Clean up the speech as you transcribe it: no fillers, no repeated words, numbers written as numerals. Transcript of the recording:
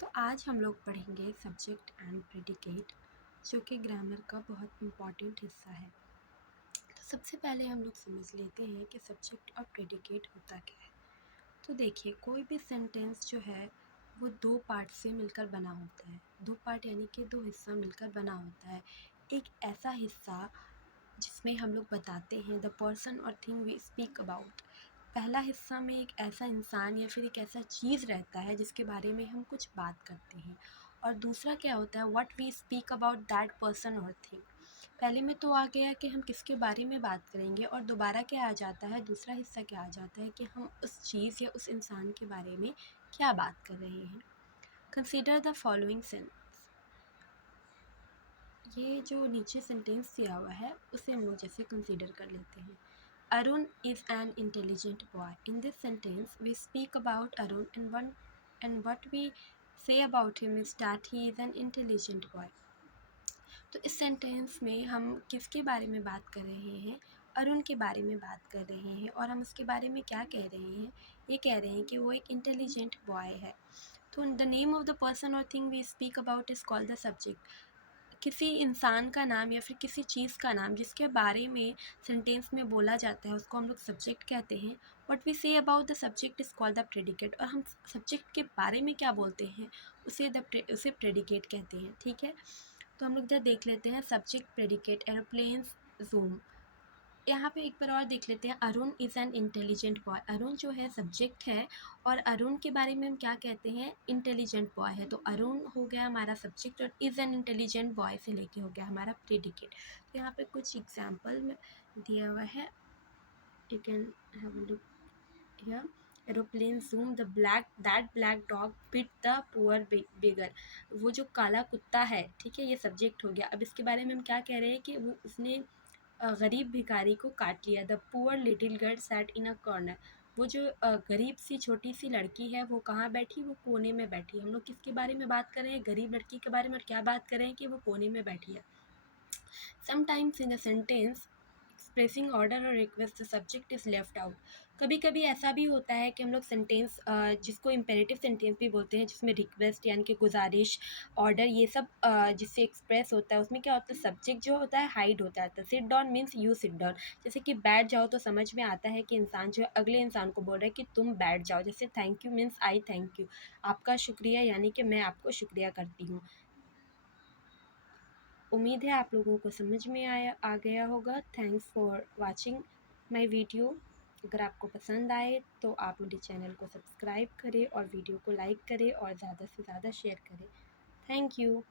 तो आज हम लोग पढ़ेंगे सब्जेक्ट एंड प्रेडिकेट, जो कि ग्रामर का बहुत इम्पॉर्टेंट हिस्सा है। तो सबसे पहले हम लोग समझ लेते हैं कि सब्जेक्ट और प्रेडिकेट होता क्या है। तो देखिए, कोई भी सेंटेंस जो है वो दो पार्ट से मिलकर बना होता है। दो पार्ट यानी कि दो हिस्सा मिलकर बना होता है। एक ऐसा हिस्सा जिसमें हम लोग बताते हैं द पर्सन और थिंग वी स्पीक अबाउट। पहला हिस्सा में एक ऐसा इंसान या फिर एक ऐसा चीज़ रहता है जिसके बारे में हम कुछ बात करते हैं। और दूसरा क्या होता है, what we speak about that person और थिंग। पहले में तो आ गया कि हम किसके बारे में बात करेंगे, और दोबारा क्या आ जाता है, दूसरा हिस्सा क्या आ जाता है कि हम उस चीज़ या उस इंसान के बारे में क्या बात कर रहे हैं। Consider the following sentence. ये जो नीचे सेंटेंस दिया हुआ है उसे हम लोग जैसे कंसीडर कर लेते हैं। Arun is an intelligent boy. In this sentence, we speak about Arun, and what we say about him is that he is an intelligent boy. तो इस सेंटेंस में हम किसके बारे में बात कर रहे हैं? अरुण के बारे में बात कर रहे हैं। और हम उसके बारे में क्या कह रहे हैं? ये कह रहे हैं कि वो एक इंटेलिजेंट बॉय है। तो the name of the person और thing we speak about is called the subject. किसी इंसान का नाम या फिर किसी चीज़ का नाम जिसके बारे में सेंटेंस में बोला जाता है उसको हम लोग सब्जेक्ट कहते हैं। What we say about the subject is called the predicate. और हम सब्जेक्ट के बारे में क्या बोलते हैं उसे प्रेडिकेट कहते हैं। ठीक है, तो हम लोग इधर देख लेते हैं सब्जेक्ट, प्रेडिकेट, एरोप्लेन्स, जूम। यहाँ पे एक बार और देख लेते हैं, Arun is an intelligent boy. Arun जो है सब्जेक्ट है, और अरुण के बारे में हम क्या कहते हैं, इंटेलिजेंट बॉय है। तो अरुण हो गया हमारा सब्जेक्ट, और इज़ एन इंटेलिजेंट बॉय से लेके हो गया हमारा प्रेडिकेट। तो यहाँ पे कुछ एग्जाम्पल में दिया हुआ है, you can have a look here. Aeroplane zoom, that black dog bit the poor beggar. वो जो काला कुत्ता है, ठीक है, ये सब्जेक्ट हो गया। अब इसके बारे में हम क्या कह रहे हैं कि वो उसने गरीब भिखारी को काट लिया। The poor little girl sat in a corner. वो जो गरीब सी छोटी सी लड़की है वो कहाँ बैठी, वो कोने में बैठी। हम लोग किसके बारे में बात कर रहे हैं, गरीब लड़की के बारे में। और क्या बात कर रहे हैं कि वो कोने में बैठी है। Sometimes in a sentence expressing order और request the subject is left out. कभी कभी ऐसा भी होता है कि हम लोग सेंटेंस जिसको इम्पेरेटिव सेंटेंस भी बोलते हैं, जिसमें रिक्वेस्ट यानी कि गुजारिश, ऑर्डर, ये सब जिससे एक्सप्रेस होता है, उसमें क्या होता है, सब्जेक्ट जो होता है हाइड होता है। तो sit down means you sit down. जैसे कि बैठ जाओ, तो समझ में आता है कि इंसान जो है अगले इंसान को बोल रहा है कि तुम बैठ जाओ। जैसे thank you means I thank you, आपका शुक्रिया यानी कि मैं आपको शुक्रिया करती हूँ। उम्मीद है आप लोगों को समझ में आ गया होगा। Thanks for watching my video. अगर आपको पसंद आए तो आप मेरे चैनल को सब्सक्राइब करें और वीडियो को लाइक करें और ज़्यादा से ज़्यादा शेयर करें। Thank you.